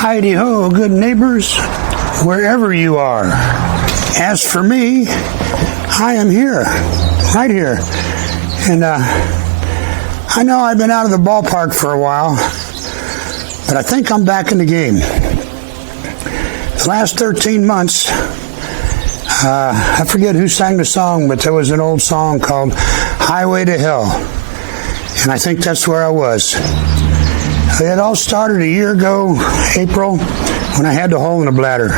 Heidi-ho, good neighbors, wherever you are. As for me, I am here, right here. And I know I've been out of the ballpark for a while, but I think I'm back in the game. The last 13 months, I forget who sang the song, but there was an old song called Highway to Hell. And I think that's where I was. It all started a year ago, April, when I had the hole in the bladder.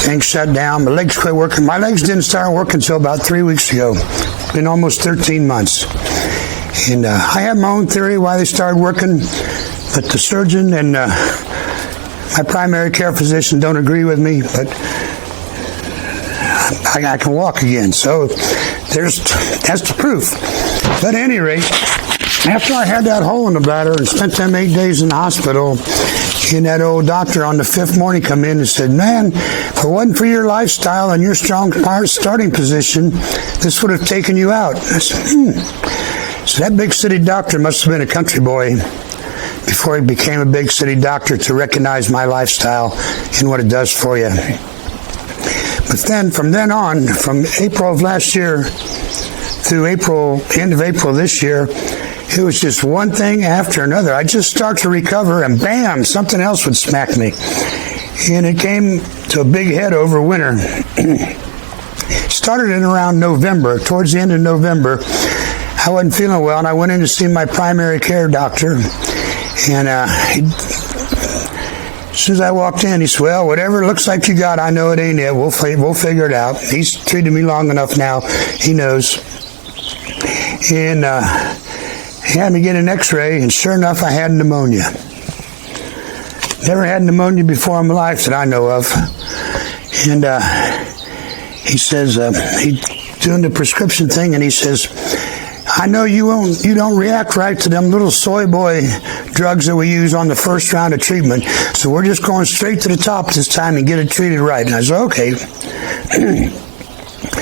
Things shut down. My legs quit working. My legs didn't start working until about 3 weeks ago. It's been almost 13 months. And I have my own theory why they started working, but the surgeon and my primary care physician don't agree with me, but I can walk again. So that's the proof. But at any rate, after I had that hole in the bladder and spent them 8 days in the hospital, and that old doctor on the 5th morning come in and said, man, if it wasn't for your lifestyle and your strong starting position, this would have taken you out. I said, So that big city doctor must have been a country boy before he became a big city doctor to recognize my lifestyle and what it does for you. But then, from then on, from April of last year through end of April this year, it was just one thing after another. I'd just start to recover, and bam, something else would smack me. And it came to a big head over winter. Started in around November. Towards the end of November, I wasn't feeling well, and I went in to see my primary care doctor. And as soon as I walked in, he said, well, whatever it looks like you got, I know it ain't it. We'll figure it out. He's treated me long enough now. He knows. And he had me get an x-ray, and sure enough, I had pneumonia. Never had pneumonia before in my life that I know of. And he says, he's doing the prescription thing, and he says, I know you don't react right to them little soy boy drugs that we use on the first round of treatment, so we're just going straight to the top this time and get it treated right. And I said, okay.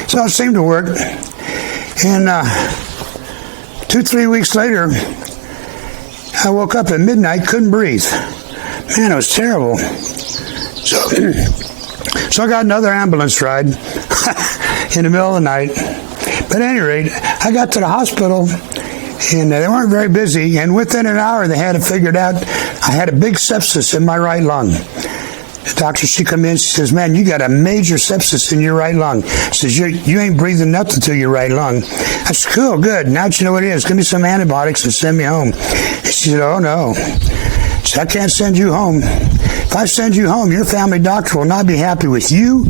So it seemed to work. And 2-3 weeks later, I woke up at midnight, couldn't breathe. Man, it was terrible. So I got another ambulance ride in the middle of the night. But at any rate, I got to the hospital, and they weren't very busy, and within an hour they had it figured out. I had a big sepsis in my right lung. The doctor, she come in, she says, man, you got a major sepsis in your right lung. She says, you ain't breathing nothing through your right lung. I said, cool, good. Now that you know what it is, give me some antibiotics and send me home. She said, oh, no. She said, I can't send you home. If I send you home, your family doctor will not be happy with you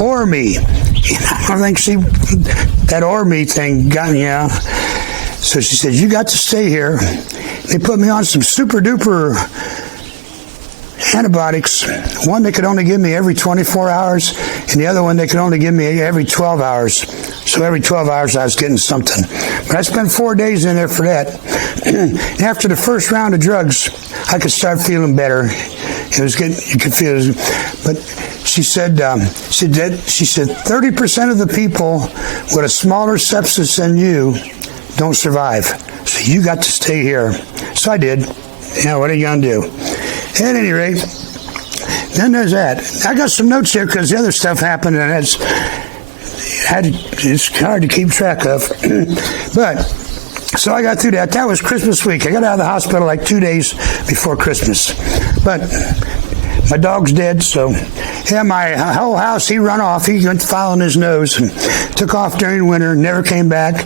or me. I think that or me thing got me out. So she said, you got to stay here. They put me on some super duper antibiotics. One they could only give me every 24 hours, and the other one they could only give me every 12 hours. So every 12 hours I was getting something. But I spent 4 days in there for that. After the first round of drugs, I could start feeling better. It was getting, you could feel it. But she said 30% of the people with a smaller sepsis than you don't survive. So you got to stay here. So I did. What are you going to do? At any rate, then there's that. I got some notes here because the other stuff happened, and it's hard to keep track of. But, so I got through that. That was Christmas week. I got out of the hospital like 2 days before Christmas. But my dog's dead, so my whole house, he run off. He went following his nose and took off during winter, never came back.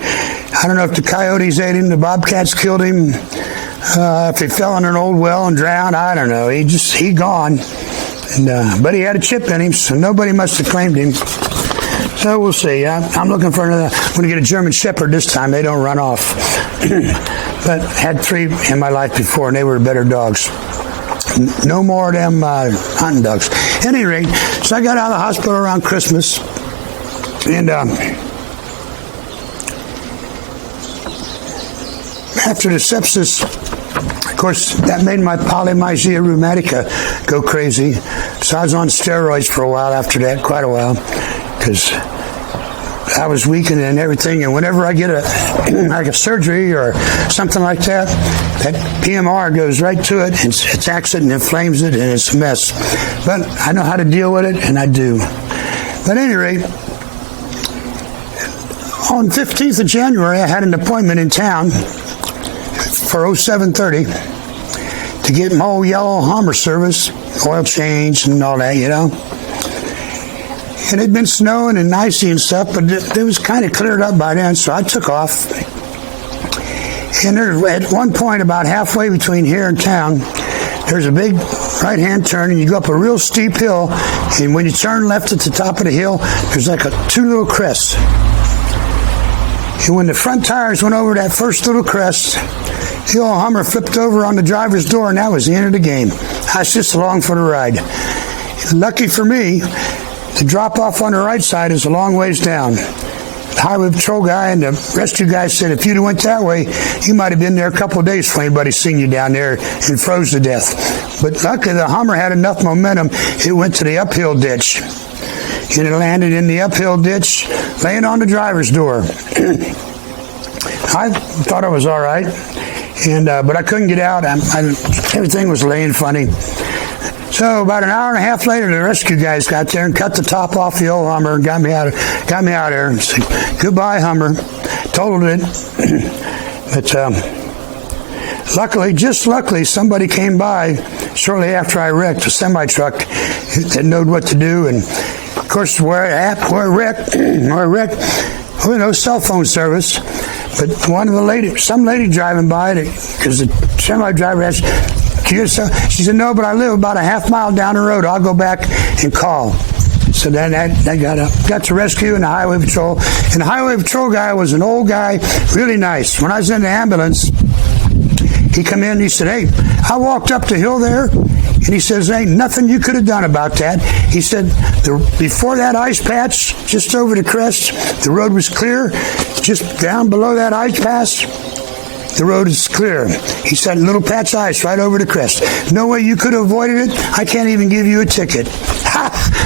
I don't know if the coyotes ate him, the bobcats killed him, if he fell in an old well and drowned, I don't know. He gone. And, but he had a chip in him, so nobody must have claimed him. So we'll see. I'm looking for another. I'm going to get a German Shepherd this time. They don't run off. But had 3 in my life before, and they were better dogs. No more of them hunting dogs. At any rate, so I got out of the hospital around Christmas, and after the sepsis, of course, that made my polymyxia rheumatica go crazy. So I was on steroids for a while after that, quite a while, because I was weakened and everything. And whenever I get like a surgery or something like that, that PMR goes right to it and attacks it and inflames it, and it's a mess. But I know how to deal with it, and I do. But at any rate, on 15th of January, I had an appointment in town for 0730 to get my old yellow Hummer service, oil change and all that, you know. And it had been snowing and icy and stuff, but it was kind of cleared up by then, so I took off. And there, at one point, about halfway between here and town, there's a big right-hand turn, and you go up a real steep hill, and when you turn left at the top of the hill, there's like two little crests. And when the front tires went over that first little crest, the old Hummer flipped over on the driver's door, and that was the end of the game. I was just along for the ride. Lucky for me, the drop-off on the right side is a long ways down. The highway patrol guy and the rescue guy said if you'd have went that way, you might have been there a couple of days before anybody seen you down there and froze to death. But luckily, the Hummer had enough momentum, it went to the uphill ditch. And it landed in the uphill ditch, laying on the driver's door. I thought I was all right, but I couldn't get out. Everything was laying funny. So about an hour and a half later, the rescue guys got there and cut the top off the old Hummer and got me out of there and said, "Goodbye, Hummer." Totaled it. But luckily, somebody came by shortly after I wrecked, a semi-truck that knowed what to do. And of course, where I wrecked, no cell phone service. But some lady driving by, because the semi driver asked, she said, "No, but I live about a half mile down the road. I'll go back and call." So then I got to rescue and the highway patrol. And the highway patrol guy was an old guy, really nice. When I was in the ambulance, he come in and he said, "Hey, I walked up the hill there," and he says, "Ain't nothing you could have done about that." He said, "Before that ice patch, just over the crest, the road was clear. Just down below that ice patch, the road is clear." He said, "Little patch of ice right over the crest. No way you could have avoided it. I can't even give you a ticket."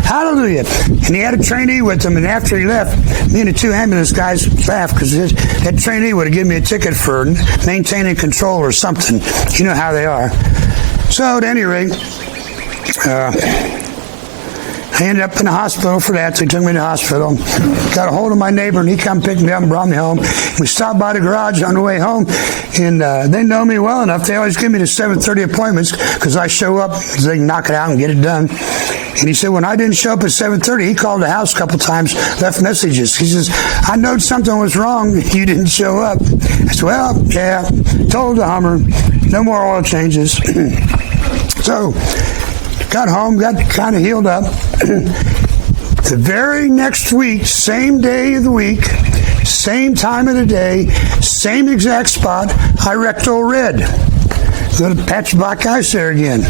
Hallelujah. And he had a trainee with him, and after he left, me and the two ambulance guys laughed because that trainee would have given me a ticket for maintaining control or something. You know how they are. So at any rate, I ended up in the hospital for that. So he took me to the hospital. Got a hold of my neighbor, and he come pick me up and brought me home. We stopped by the garage on the way home, and they know me well enough. They always give me the 7:30 appointments because I show up because they can knock it out and get it done. And he said when I didn't show up at 7:30, he called the house a couple times, left messages. He says, "I knowed something was wrong. You didn't show up." I said, "Well, yeah, told the Hummer, no more oil changes." So got home, got kind of healed up. The very next week, same day of the week, same time of the day, same exact spot, I wrecked old Red. Little patch of black ice there again.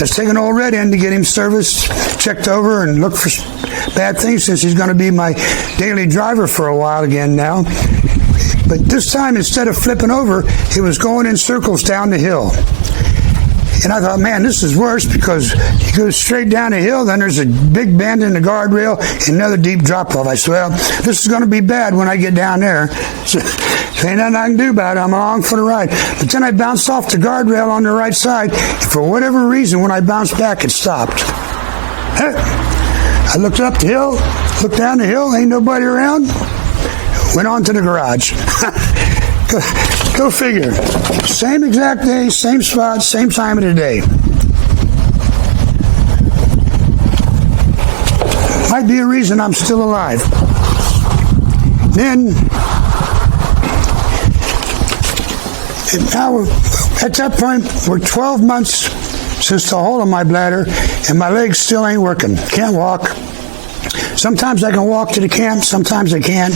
Let's take an old Red in to get him serviced, checked over, and look for bad things since he's going to be my daily driver for a while again now. But this time, instead of flipping over, it was going in circles down the hill. And I thought, man, this is worse because you go straight down the hill, then there's a big bend in the guardrail and another deep drop-off. I said, well, this is going to be bad when I get down there. So ain't nothing I can do about it. I'm along for the ride. But then I bounced off the guardrail on the right side. And for whatever reason, when I bounced back, it stopped. I looked up the hill, looked down the hill, ain't nobody around. Went on to the garage. Go figure. Same exact day, same spot, same time of the day. Might be a reason I'm still alive. Then, now at that point, we're 12 months since the hole in my bladder, and my legs still ain't working. Can't walk. Sometimes I can walk to the camp, sometimes I can't.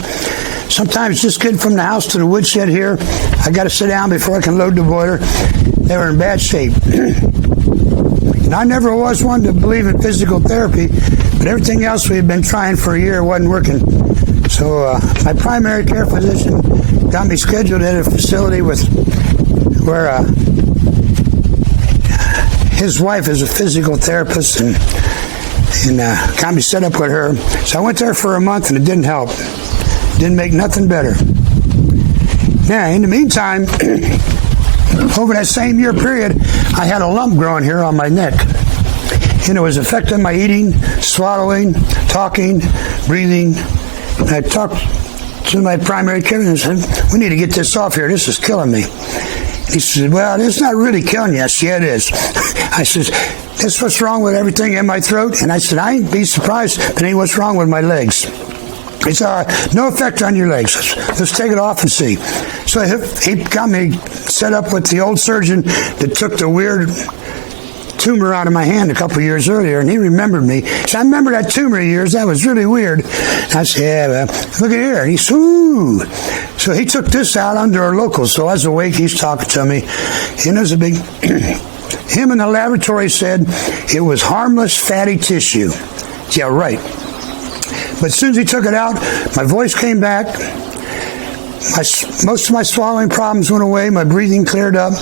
Sometimes just getting from the house to the woodshed here, I got to sit down before I can load the boiler. They were in bad shape. And I never was one to believe in physical therapy, but everything else we had been trying for a year wasn't working. So my primary care physician got me scheduled at a facility where his wife is a physical therapist, and got me set up with her. So I went there for a month, and it didn't help. Didn't make nothing better. Now, in the meantime, over that same year period, I had a lump growing here on my neck. And it was affecting my eating, swallowing, talking, breathing. And I talked to my primary care and said, we need to get this off here. This is killing me. He said, well, it's not really killing you. I said, yeah, it is. I said, that's what's wrong with everything in my throat. And I said, I ain't be surprised if it ain't what's wrong with my legs. He said, no effect on your legs. Let's take it off and see. So he got me set up with the old surgeon that took the weird tumor out of my hand a couple of years earlier, and he remembered me. So I remember that tumor of yours. That was really weird. I said, yeah, well, look at here. And he said, ooh. So he took this out under our locals. So I was awake. He's talking to me. And there's a big... Him in the laboratory said it was harmless fatty tissue. Yeah, right. But as soon as he took it out, my voice came back. Most of my swallowing problems went away. My breathing cleared up.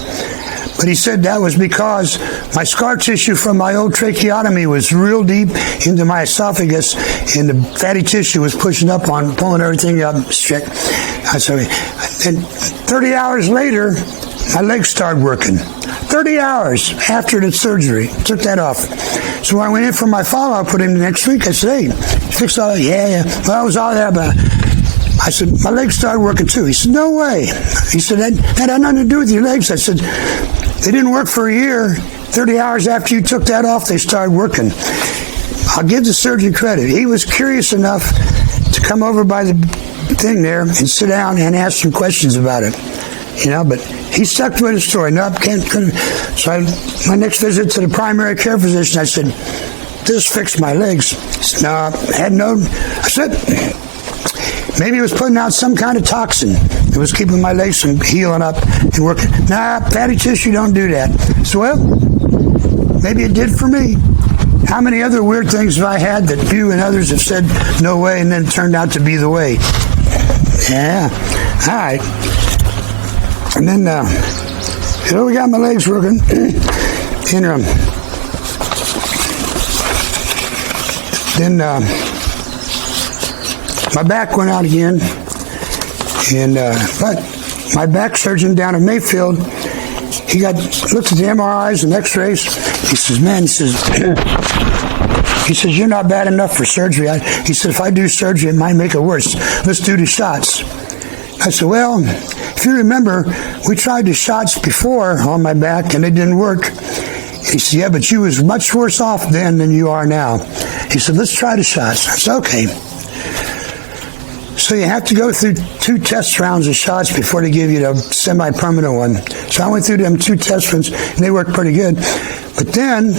But he said that was because my scar tissue from my old tracheotomy was real deep into my esophagus, and the fatty tissue was pushing up on, pulling everything up. I said, and 30 hours later, my legs started working. 30 hours after the surgery. Took that off. So when I went in for my follow-up with him the next week, I said, hey, fix all that? Yeah. Well, it was all that, but I said, my legs started working too. He said, no way. He said, that had nothing to do with your legs. I said, they didn't work for a year. 30 hours after you took that off, they started working. I'll give the surgeon credit. He was curious enough to come over by the thing there and sit down and ask some questions about it. But he stuck with his story. No, couldn't. So my next visit to the primary care physician, I said, this fixed my legs. He said, no, I said, maybe it was putting out some kind of toxin. It was keeping my legs from healing up and working. Nah, fatty tissue don't do that. So, well, maybe it did for me. How many other weird things have I had that you and others have said no way and then it turned out to be the way? Yeah. All right. And then, we got my legs working. And, then my back went out again. And but my back surgeon down in Mayfield, he looked at the MRIs and X-rays. He says, man, he says, you're not bad enough for surgery. He said, if I do surgery, it might make it worse. Let's do the shots. I said, well, if you remember, we tried the shots before on my back and it didn't work. He said, yeah, but you was much worse off then than you are now. He said, let's try the shots. I said, okay. So you have to go through 2 test rounds of shots before they give you the semi-permanent one. So I went through them 2 test ones and they worked pretty good. But then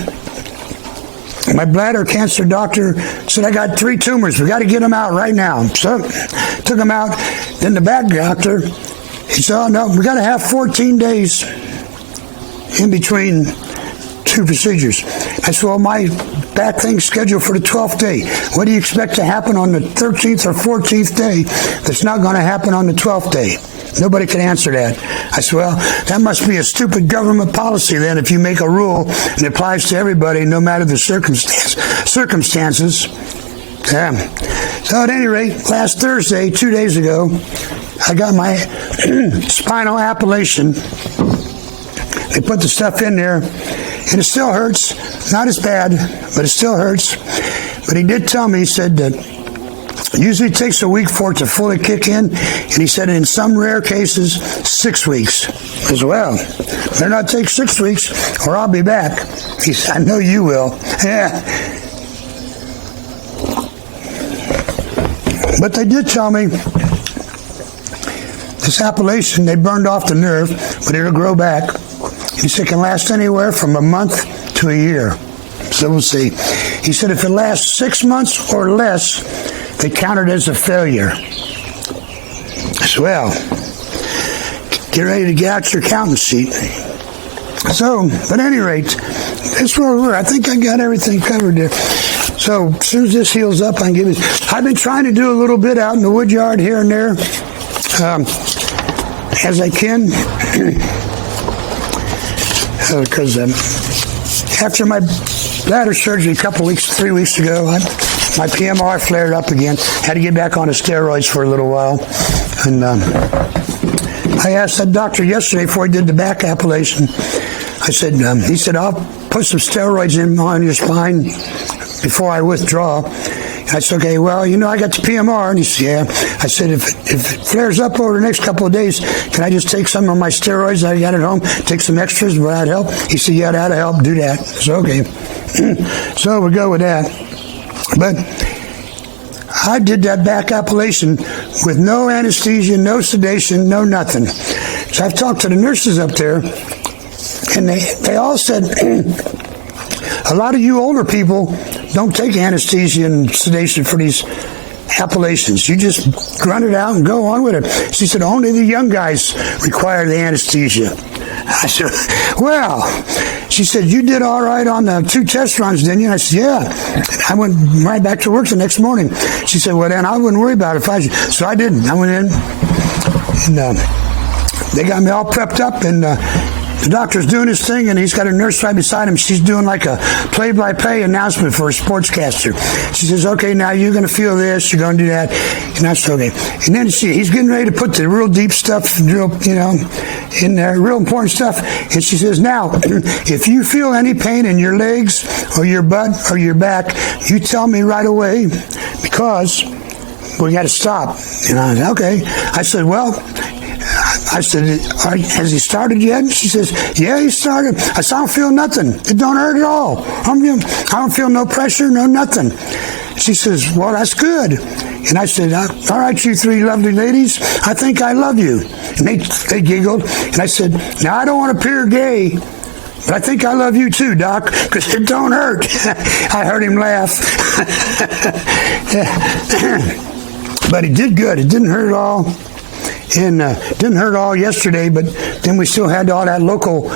my bladder cancer doctor said, I got 3 tumors. We got to get them out right now. So took them out. Then the back doctor, he said, oh, no, we got to have 14 days in between 2 procedures. I said, well, my back thing's scheduled for the 12th day. What do you expect to happen on the 13th or 14th day that's not going to happen on the 12th day? Nobody can answer that. I said, well, that must be a stupid government policy then if you make a rule and it applies to everybody no matter the circumstances. So at any rate, last Thursday, 2 days ago, I got my spinal appellation. They put the stuff in there, and it still hurts. Not as bad, but it still hurts. But he did tell me, he said that usually it takes a week for it to fully kick in, and he said in some rare cases, 6 weeks. As well, better not take 6 weeks, or I'll be back. He said, I know you will. Yeah. But they did tell me this appellation, they burned off the nerve, but it'll grow back. He said it can last anywhere from a month to a year. So we'll see. He said if it lasts 6 months or less, they count it as a failure. I said, well, get ready to get out your accountant sheet. So, but at any rate, that's where we were. I think I got everything covered there. So as soon as this heals up, I can give it. I've been trying to do a little bit out in the wood yard here and there, as I can. Because after my bladder surgery a couple weeks, 3 weeks ago, my PMR flared up again. Had to get back on the steroids for a little while. And I asked that doctor yesterday before he did the back appellation. I said, he said, I'll put some steroids in on your spine before I withdraw. I said, okay, well, I got the PMR. And he said, yeah. I said, if it flares up over the next couple of days, can I just take some of my steroids I got at home, take some extras? Will that help? He said, yeah, that'll help. Do that. I said, okay. So we'll go with that. But I did that back appellation with no anesthesia, no sedation, no nothing. So I've talked to the nurses up there, and they all said, a lot of you older people don't take anesthesia and sedation for these appellations. You just grunt it out and go on with it. She said, only the young guys require the anesthesia. I said, well, she said, you did all right on the 2 test runs, didn't you? I said, yeah. I went right back to work the next morning. She said, well, then I wouldn't worry about it if I was you. So I didn't. I went in, and they got me all prepped up, and the doctor's doing his thing, and he's got a nurse right beside him. She's doing like a play-by-play announcement for a sportscaster. She says, okay, now you're going to feel this, you're going to do that, and that's okay. And then he's getting ready to put the real deep stuff, in there, real important stuff. And she says, now, if you feel any pain in your legs or your butt or your back, you tell me right away, because we got to stop. And I said, okay. I said, well, has he started yet? She says, yeah, he started. I said, I don't feel nothing. It don't hurt at all. I don't feel no pressure, no nothing. She says, well, that's good. And I said, all right, you 3 lovely ladies, I think I love you. And they giggled. And I said, now, I don't want to appear gay, but I think I love you too, Doc, because it don't hurt. I heard him laugh. But he did good. It didn't hurt at all. And didn't hurt all yesterday, but then we still had all that local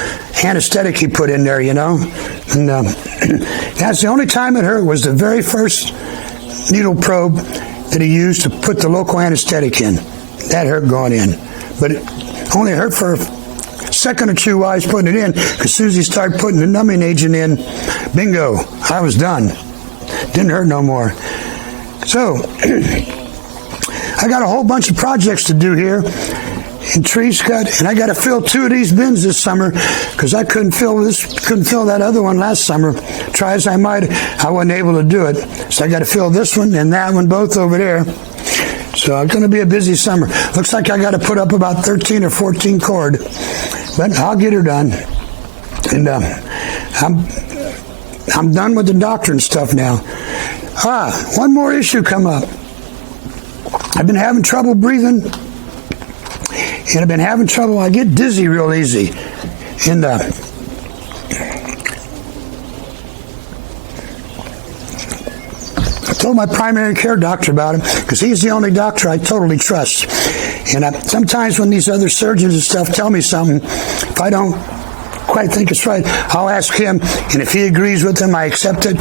anesthetic he put in there, And that's the only time it hurt, was the very first needle probe that he used to put the local anesthetic in. That hurt going in. But it only hurt for a second or two while I was putting it in, because as soon as he started putting the numbing agent in, bingo, I was done. Didn't hurt no more. So I got a whole bunch of projects to do here in trees cut, and I got to fill 2 of these bins this summer, because I couldn't fill that other one last summer. Try as I might, I wasn't able to do it. So I got to fill this one and that one both over there. So it's going to be a busy summer. Looks like I got to put up about 13 or 14 cord, but I'll get her done. And I'm done with the doctor and stuff now. One more issue come up. I've been having trouble breathing, and I've been having trouble. I get dizzy real easy. And I told my primary care doctor about him, because he's the only doctor I totally trust. And sometimes when these other surgeons and stuff tell me something, if I don't quite think it's right, I'll ask him, and if he agrees with them, I accept it.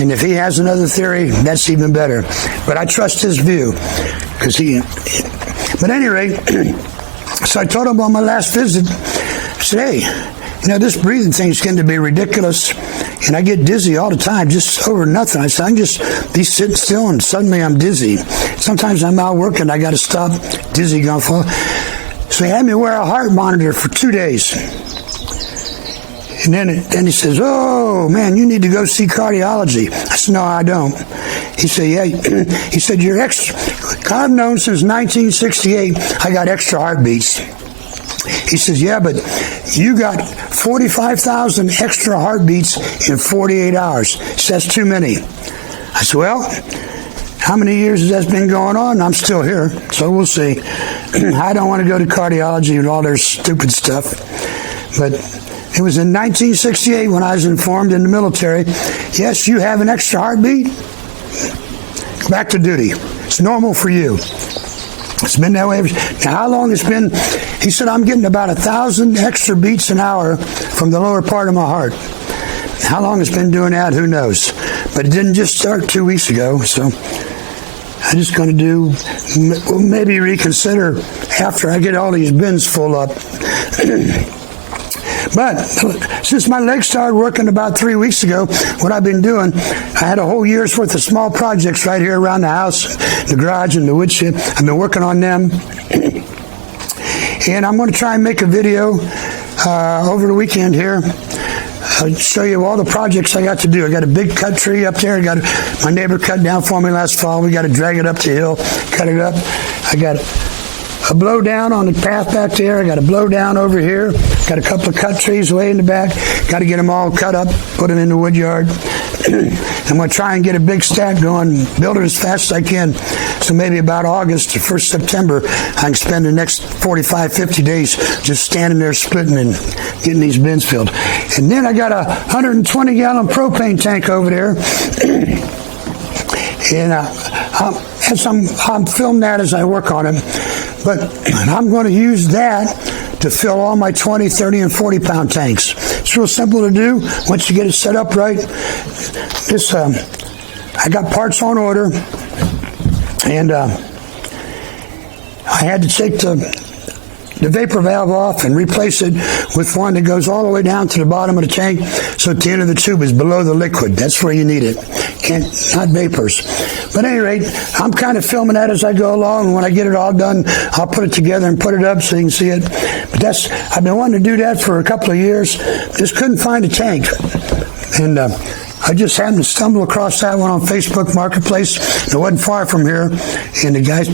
And if he has another theory, that's even better. But I trust his view, because but at any rate, so I told him on my last visit, I said, hey, this breathing thing is getting to be ridiculous, and I get dizzy all the time, just over nothing. I said, I can just be sitting still, and suddenly I'm dizzy. Sometimes I'm out working, I got to stop, dizzy, gonna fall. So he had me wear a heart monitor for 2 days. And then he says, oh, man, you need to go see cardiology. I said, no, I don't. He said, yeah. He said, you're extra. I've known since 1968 I got extra heartbeats. He says, yeah, but you got 45,000 extra heartbeats in 48 hours. He says, that's too many. I said, well, how many years has that been going on? I'm still here, so we'll see. I don't want to go to cardiology and all their stupid stuff. But it was in 1968 when I was informed in the military, yes, you have an extra heartbeat, back to duty. It's normal for you. It's been that way. Now, how long it's been? He said, I'm getting about 1,000 extra beats an hour from the lower part of my heart. How long it's been doing that, who knows? But it didn't just start 2 weeks ago, so I'm just going to maybe reconsider after I get all these bins full up. But since my legs started working about 3 weeks ago, what I've been doing, I had a whole year's worth of small projects right here around the house, the garage and the woodshed. I've been working on them. And I'm going to try and make a video over the weekend here. I'll show you all the projects I got to do. I got a big cut tree up there. My neighbor cut down for me last fall. We got to drag it up the hill, cut it up. I got a blow down on the path back there. I got a blow down over here. Got a couple of cut trees way in the back. Got to get them all cut up, put them in the wood yard. I'm going to try and get a big stack going, build it as fast as I can. So maybe about August to 1st September, I can spend the next 45, 50 days just standing there splitting and getting these bins filled. And then I got a 120-gallon propane tank over there. And I'm filming that as I work on it. But I'm going to use that to fill all my 20, 30, and 40-pound tanks. It's real simple to do once you get it set up right. I got parts on order, and I had to take the vapor valve off and replace it with one that goes all the way down to the bottom of the tank, so at the end of the tube is below the liquid. That's where you need it. Not vapors. But at any rate, I'm kind of filming that as I go along, and when I get it all done, I'll put it together and put it up so you can see it. But I've been wanting to do that for a couple of years. Just couldn't find a tank. And I just happened to stumble across that one on Facebook Marketplace. It wasn't far from here. And the guy,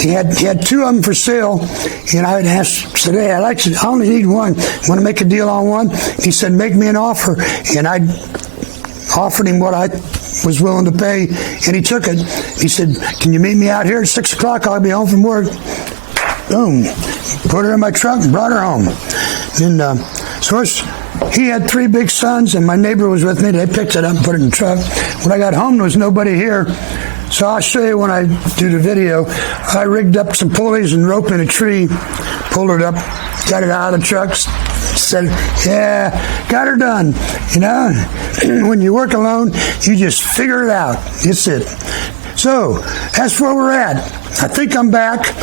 he had two of them for sale. And I asked today, I only need one. Want to make a deal on one? He said, make me an offer. And I offered him what I was willing to pay, and he took it. He said, can you meet me out here at 6 o'clock? I'll be home from work. Boom. Put her in my truck and brought her home. And so he had 3 big sons, and my neighbor was with me. They picked it up and put it in the truck. When I got home, there was nobody here. So I'll show you when I do the video. I rigged up some pulleys and rope in a tree, pulled it up, got it out of the truck, said, yeah, got her done. You know, when you work alone, you just figure it out. That's it. So that's where we're at. I think I'm back.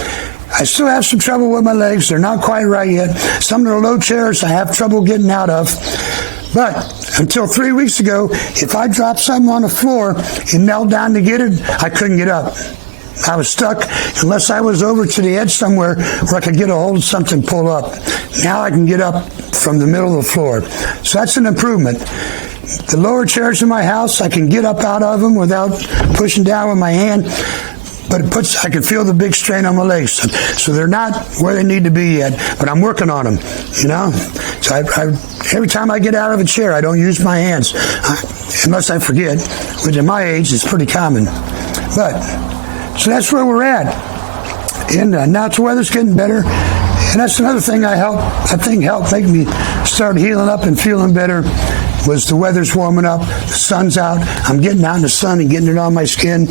I still have some trouble with my legs. They're not quite right yet. Some of the low chairs I have trouble getting out of. But until 3 weeks ago, if I dropped something on the floor and knelt down to get it, I couldn't get up. I was stuck unless I was over to the edge somewhere where I could get a hold of something and pull up. Now I can get up from the middle of the floor. So that's an improvement. The lower chairs in my house, I can get up out of them without pushing down with my hand, but I can feel the big strain on my legs. So they're not where they need to be yet, but I'm working on them, you know. So every time I get out of a chair, I don't use my hands, unless I forget, which at my age is pretty common. So that's where we're at. And now the weather's getting better. And that's another thing I think helped make me start healing up and feeling better, was the weather's warming up, the sun's out. I'm getting out in the sun and getting it on my skin.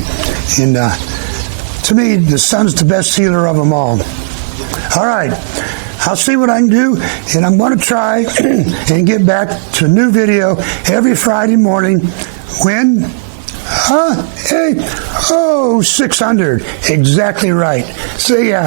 And to me, the sun's the best healer of them all. All right. I'll see what I can do, and I'm going to try and get back to a new video every Friday morning when... 600. Exactly right. See ya.